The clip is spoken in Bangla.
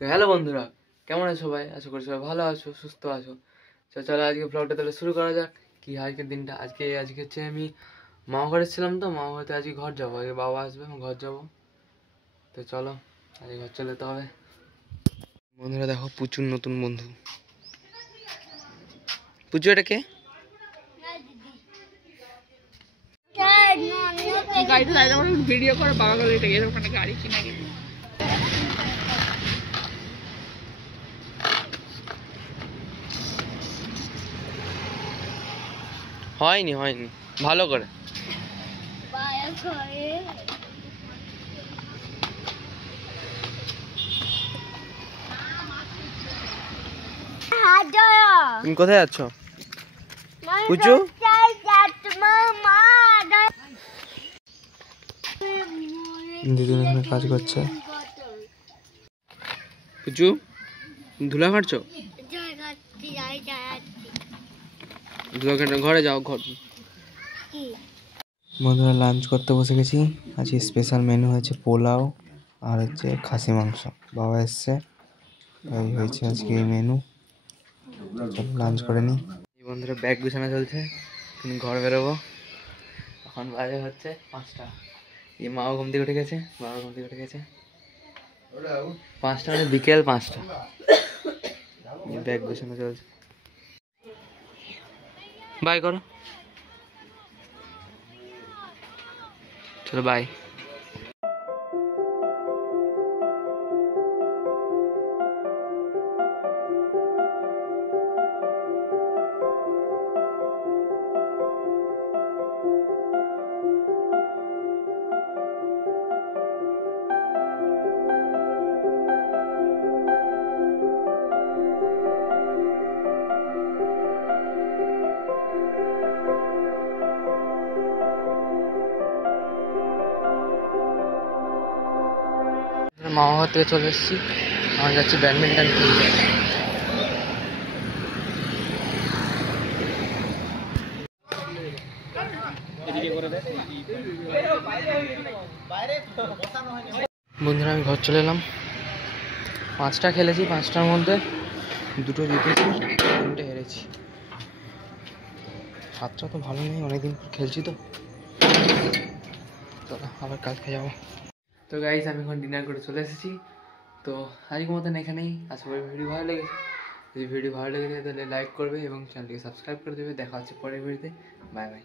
তো হ্যালো বন্ধুরা, কেমন আছো সবাই? আশা করি সবাই ভালো আছো, সুস্থ আছো। তো চলো আজকে ব্লগটা তাহলে শুরু করা যাক। কি আজকের দিনটা, আজকে হচ্ছে আমি মামা ঘরে ছিলাম, তো মামা ঘরে আজকে ঘর যাবো, আজকে বাবা আসবে, আমি ঘর যাবো। তো চলো আজকে ঘর চলে যেতে হবে। বন্ধুরা দেখো, প্রচুর নতুন বন্ধু। পুচু, এটা কে? গাড়িটা ভিডিও করে বাবা গেলে ওখানে গাড়ি কিনে গেছে। হয়নি ভালো করে। তুমি কোথায় যাচ্ছ পুচু? দিদি এখানে কাজ করছে। পুচু, ধুলা কাটছো? ঘরে যাও, ঘর। বন্ধুরা লাঞ্চ করতে বসে গেছি। আজকে স্পেশাল মেনু হয়েছে পোলাও আর হচ্ছে খাসি মাংস। বাবা এসছে, তাই হয়েছে আজকে এই মেনু। চলো লাঞ্চ করে নিই। বন্ধুরা ব্যাগ গুছানো চলছে, তুমি ঘর বেরোবো। এখন বাজে হচ্ছে 5টা। এই মাও ঘুম থেকে উঠে গেছে, বাবা ঘুম থেকে উঠে গেছে। 5টা মানে বিকেল 5টা। ব্যাগ গুছানো চলছে। বাই করো, চলো বাই। মামা ঘর থেকে চলে এসেছি, আমরা যাচ্ছি ব্যাডমিন্টন খেলতে। বন্ধুরা আমি ঘর চলে এলাম। 5টা খেলেছি, 5টার মধ্যে 2টো জিতেছি, 3টে হেরেছি। 7টা তো ভালো নেই, অনেকদিন পর খেলছি তো। চলো আবার কালকে যাবো। তো গাইস আমি এখন ডিনার করে চলে এসেছি। তো আজকের মতন এখানেই। আশা করি ভিডিও ভালো লেগেছে। যদি ভিডিও ভালো লেগে থাকে তাহলে লাইক করবে এবং চ্যানেলটিকে সাবস্ক্রাইব করে দেবে। দেখা হচ্ছে পরের ভিডিওতে। Bye bye.